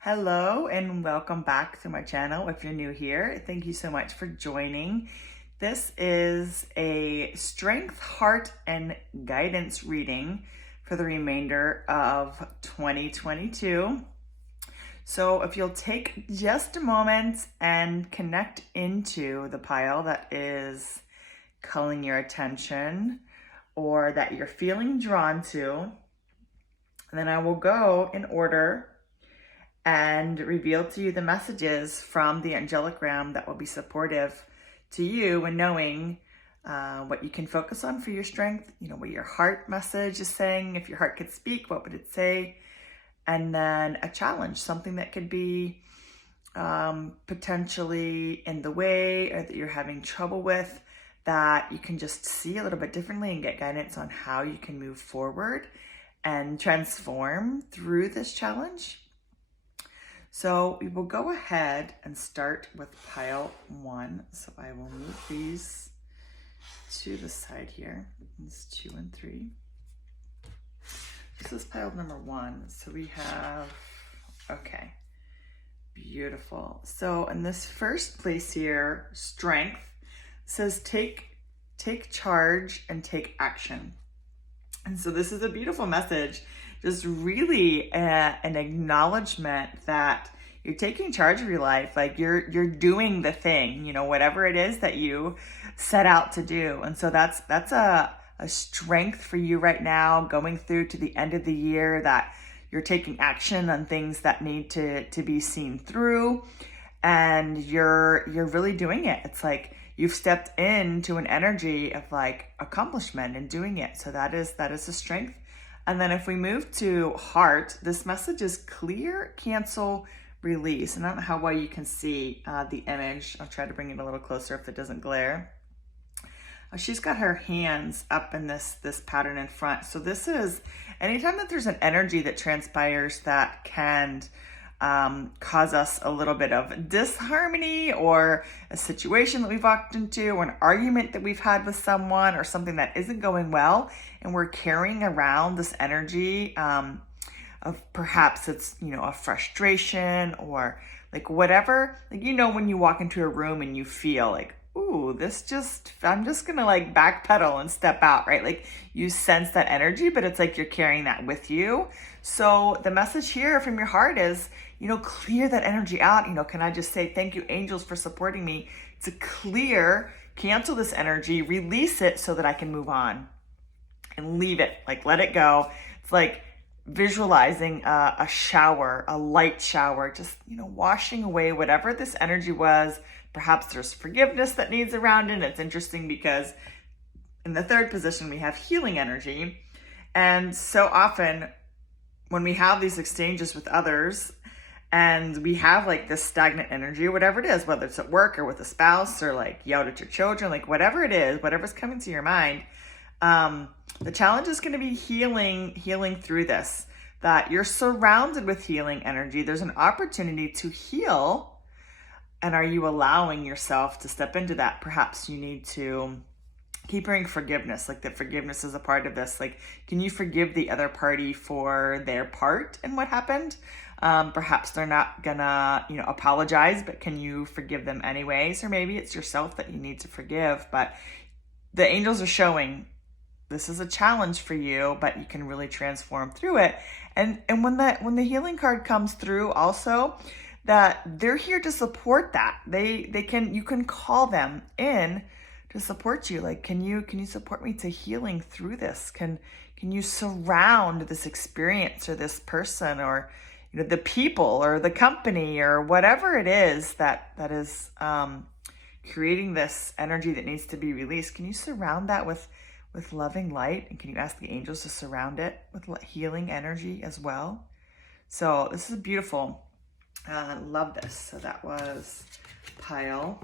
Hello and welcome back to my channel. If you're new here, thank you so much for joining. This is a strength, heart, and guidance reading for the remainder of 2022. So if you'll take just a moment and connect into the pile that is calling your attention or that you're feeling drawn to, then I will go in order and reveal to you the messages from the angelic realm that will be supportive to you and knowing what you can focus on for your strength, what your heart message is saying. If your heart could speak, what would it say? And then a challenge, something that could be potentially in the way or that you're having trouble with, that you can just see a little bit differently and get guidance on how you can move forward and transform through this challenge. So we will go ahead and start with pile 1. So I will move these to the side here. It's 2 and 3. This is pile number 1. So we have, okay, beautiful. So in this first place here, strength says take charge and take action. And so this is a beautiful message, just really an acknowledgement that you're taking charge of your life, like you're doing the thing, whatever it is that you set out to do. And so that's a strength for you right now, going through to the end of the year, that you're taking action on things that need to be seen through, and you're really doing it. It's like you've stepped into an energy of like accomplishment and doing it. So that is a strength. And then if we move to heart, this message is clear, cancel, release. And I don't know how well you can see the image. I'll try to bring it a little closer if it doesn't glare. She's got her hands up in this pattern in front. So this is anytime that there's an energy that transpires that can cause us a little bit of disharmony, or a situation that we've walked into, or an argument that we've had with someone, or something that isn't going well, and we're carrying around this energy of perhaps it's a frustration or like whatever, like when you walk into a room and you feel like, ooh, I'm just gonna like backpedal and step out, right? Like you sense that energy, but it's like you're carrying that with you. So the message here from your heart is, clear that energy out. Can I just say thank you, angels, for supporting me to clear, cancel this energy, release it so that I can move on and leave it, like let it go. It's like visualizing a shower, a light shower, just, washing away whatever this energy was. Perhaps there's forgiveness that needs around it. And it's interesting because in the third position, we have healing energy. And so often when we have these exchanges with others and we have like this stagnant energy or whatever it is, whether it's at work or with a spouse or like yelled at your children, like whatever it is, whatever's coming to your mind, the challenge is going to be healing through this, that you're surrounded with healing energy. There's an opportunity to heal. And are you allowing yourself to step into that? Perhaps you need to keep hearing forgiveness, like that forgiveness is a part of this. Like, can you forgive the other party for their part in what happened? Perhaps they're not gonna, apologize, but can you forgive them anyways? Or maybe it's yourself that you need to forgive. But the angels are showing this is a challenge for you, but you can really transform through it. And when the healing card comes through, also, that they're here to support that. You can call them in to support you. Like, can you support me to healing through this? Can you surround this experience or this person or the people or the company or whatever it is that is creating this energy that needs to be released? Can you surround that with loving light? And can you ask the angels to surround it with healing energy as well? So this is beautiful. Love this. So that was pile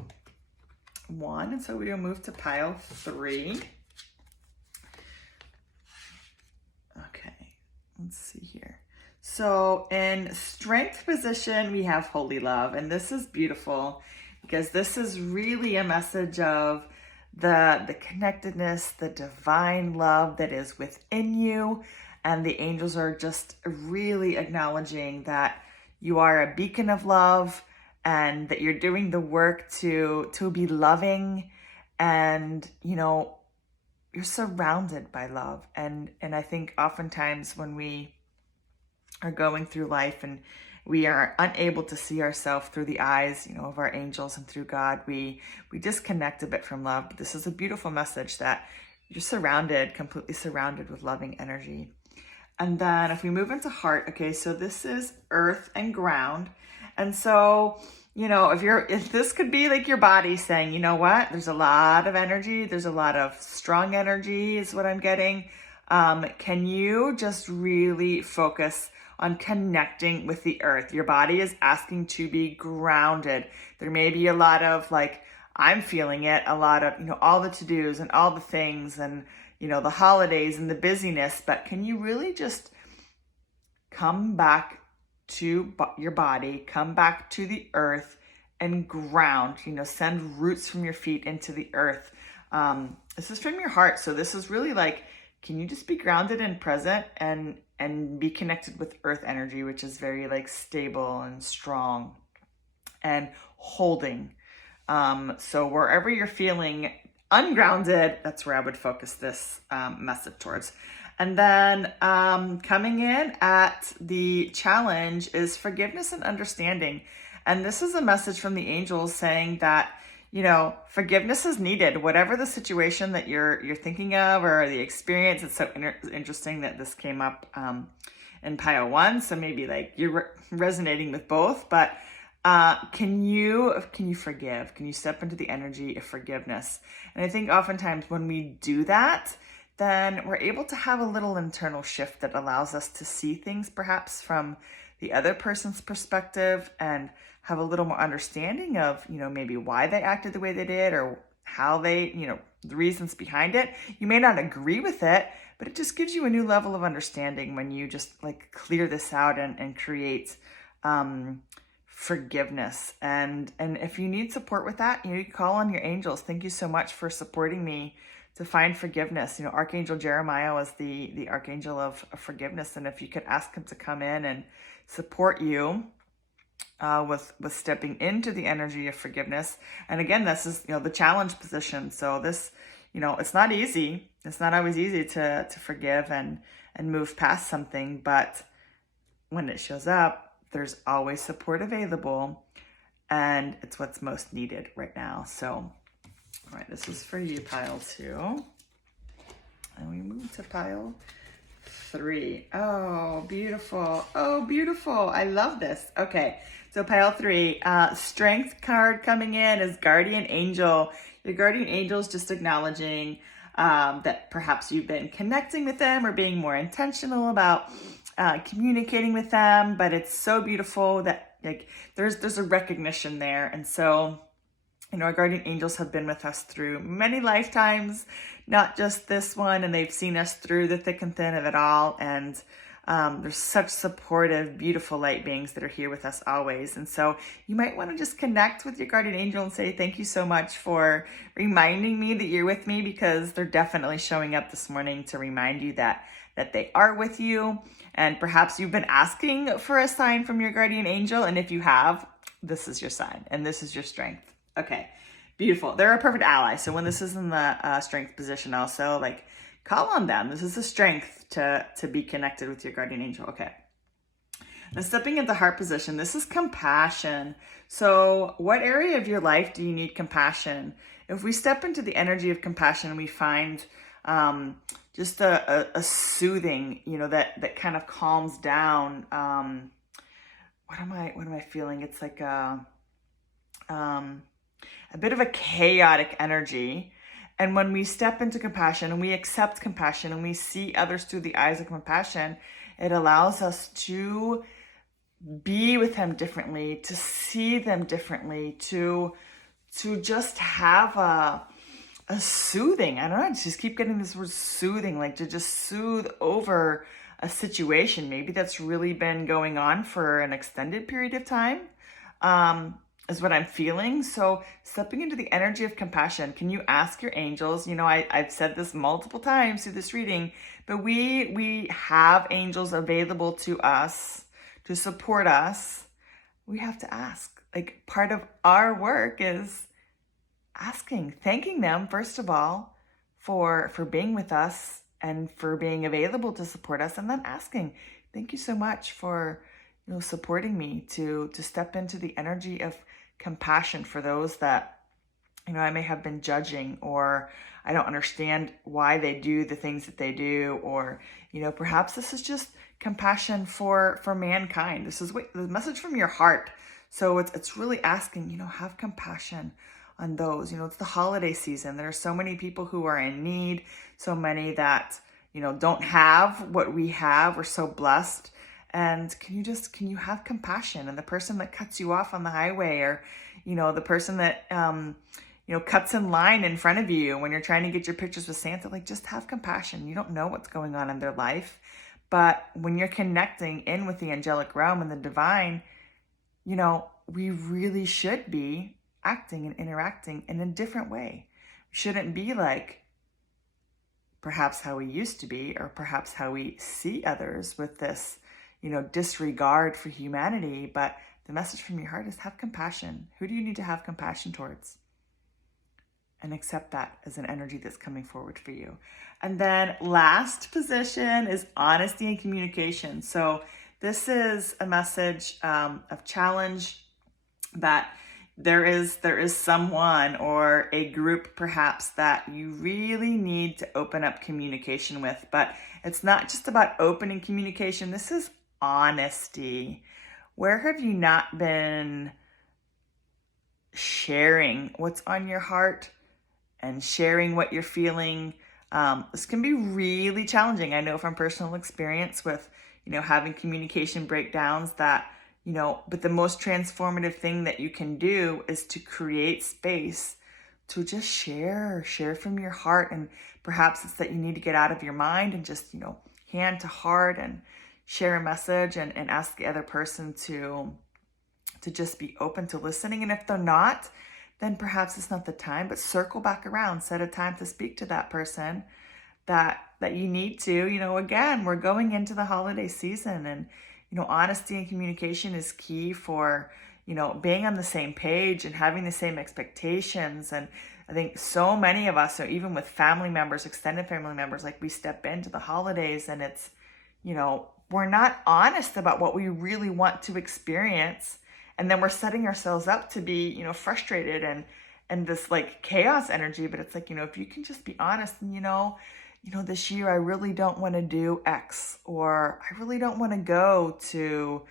1. And so we will move to pile 3. Okay, let's see here. So in strength position, we have holy love. And this is beautiful because this is really a message of the connectedness, the divine love that is within you. And the angels are just really acknowledging that you are a beacon of love, and that you're doing the work to be loving, and you're surrounded by love. And I think oftentimes when we are going through life and we are unable to see ourselves through the eyes, of our angels and through God, we disconnect a bit from love. But this is a beautiful message that you're completely surrounded with loving energy. And then if we move into heart, okay, so this is earth and ground. And so, if this could be like your body saying, you know what, there's a lot of energy, there's a lot of strong energy is what I'm getting. Can you just really focus on connecting with the earth? Your body is asking to be grounded. There may be a lot of I'm feeling it, a lot of, all the to-dos and all the things and, the holidays and the busyness, but can you really just come back to your body, come back to the earth and ground, send roots from your feet into the earth. This is from your heart. So this is really can you just be grounded and present and be connected with earth energy, which is very stable and strong and holding. So wherever you're feeling ungrounded, that's where I would focus this message towards. And then coming in at the challenge is forgiveness and understanding. And this is a message from the angels saying that, forgiveness is needed. Whatever the situation that you're thinking of or the experience, it's so interesting that this came up in pile 1. So maybe you're resonating with both, but can you forgive? Can you step into the energy of forgiveness? And I think oftentimes when we do that, then we're able to have a little internal shift that allows us to see things perhaps from the other person's perspective and have a little more understanding of, maybe why they acted the way they did or how they, the reasons behind it. You may not agree with it, but it just gives you a new level of understanding when you just clear this out and create forgiveness. And if you need support with that, you call on your angels. Thank you so much for supporting me to find forgiveness. Archangel Jeremiah was the archangel of forgiveness. And if you could ask him to come in and support you with stepping into the energy of forgiveness. And again, this is, the challenge position. So this, it's not easy. It's not always easy to forgive and move past something, but when it shows up, there's always support available, and it's what's most needed right now. So, all right, this is for you, pile 2. And we move to pile 3. Oh, beautiful. Oh, beautiful. I love this. Okay, so pile 3, strength card coming in is guardian angel. Your guardian angel is just acknowledging that perhaps you've been connecting with them or being more intentional about communicating with them, but it's so beautiful that there's a recognition there. And so, our guardian angels have been with us through many lifetimes, not just this one, and they've seen us through the thick and thin of it all. And there's such supportive, beautiful light beings that are here with us always. And so you might want to just connect with your guardian angel and say, thank you so much for reminding me that you're with me, because they're definitely showing up this morning to remind you that they are with you. And perhaps you've been asking for a sign from your guardian angel. And if you have, this is your sign and this is your strength. Okay, beautiful. They're a perfect ally. So when this is in the strength position also, call on them. This is the strength to be connected with your guardian angel. Okay. Now stepping into heart position, this is compassion. So what area of your life do you need compassion? If we step into the energy of compassion, we find just a soothing, that kind of calms down. What am I feeling? It's like a bit of a chaotic energy. And when we step into compassion and we accept compassion and we see others through the eyes of compassion, it allows us to be with them differently, to see them differently, to just have a soothing, I don't know, I just keep getting this word soothing, to just soothe over a situation. Maybe that's really been going on for an extended period of time, is what I'm feeling. So stepping into the energy of compassion, can you ask your angels? I've said this multiple times through this reading, but we have angels available to us to support us we have to ask. Like, part of our work is asking, thanking them, first of all, for being with us and for being available to support us, and then asking, thank you so much for, supporting me to step into the energy of compassion for those that, I may have been judging, or I don't understand why they do the things that they do, or, perhaps this is just compassion for mankind. This is the message from your heart. So it's really asking, have compassion on those. It's the holiday season. There are so many people who are in need, so many that, don't have what we have. We're so blessed. And can you have compassion? And the person that cuts you off on the highway, or, the person that, cuts in line in front of you when you're trying to get your pictures with Santa, like, just have compassion. You don't know what's going on in their life. But when you're connecting in with the angelic realm and the divine, we really should be acting and interacting in a different way. We shouldn't be like perhaps how we used to be, or perhaps how we see others, with this, disregard for humanity. But the message from your heart is have compassion. Who do you need to have compassion towards? And accept that as an energy that's coming forward for you. And then last position is honesty and communication. So this is a message of challenge, that there is someone or a group perhaps that you really need to open up communication with. But it's not just about opening communication. This is honesty. Where have you not been sharing what's on your heart and sharing what you're feeling? This can be really challenging. I know from personal experience with, having communication breakdowns that, but the most transformative thing that you can do is to create space to just share from your heart. And perhaps it's that you need to get out of your mind and just, hand to heart and share a message, and ask the other person to just be open to listening. And if they're not, then perhaps it's not the time, but circle back around, set a time to speak to that person that you need to. Again, we're going into the holiday season, and, honesty and communication is key for, being on the same page and having the same expectations. And I think so many of us, or even with family members, extended family members, like, we step into the holidays and it's, we're not honest about what we really want to experience. And then we're setting ourselves up to be, frustrated and this like chaos energy. But it's like, if you can just be honest and, this year I really don't want to do X, or I really don't want to go to,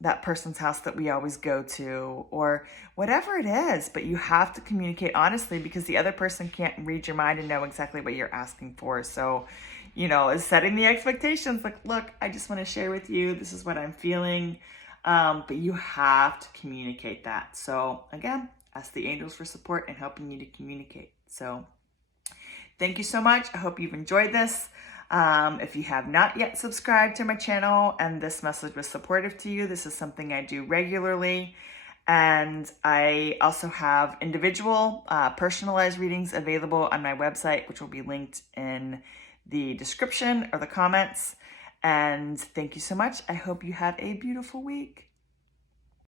that person's house that we always go to, or whatever it is. But you have to communicate honestly, because the other person can't read your mind and know exactly what you're asking for. So, is setting the expectations, like, look, I just want to share with you, this is what I'm feeling. But you have to communicate that. So again, ask the angels for support and helping you to communicate. So thank you so much. I hope you've enjoyed this. If you have not yet subscribed to my channel and this message was supportive to you, this is something I do regularly. And I also have individual personalized readings available on my website, which will be linked in the description or the comments. And thank you so much. I hope you have a beautiful week.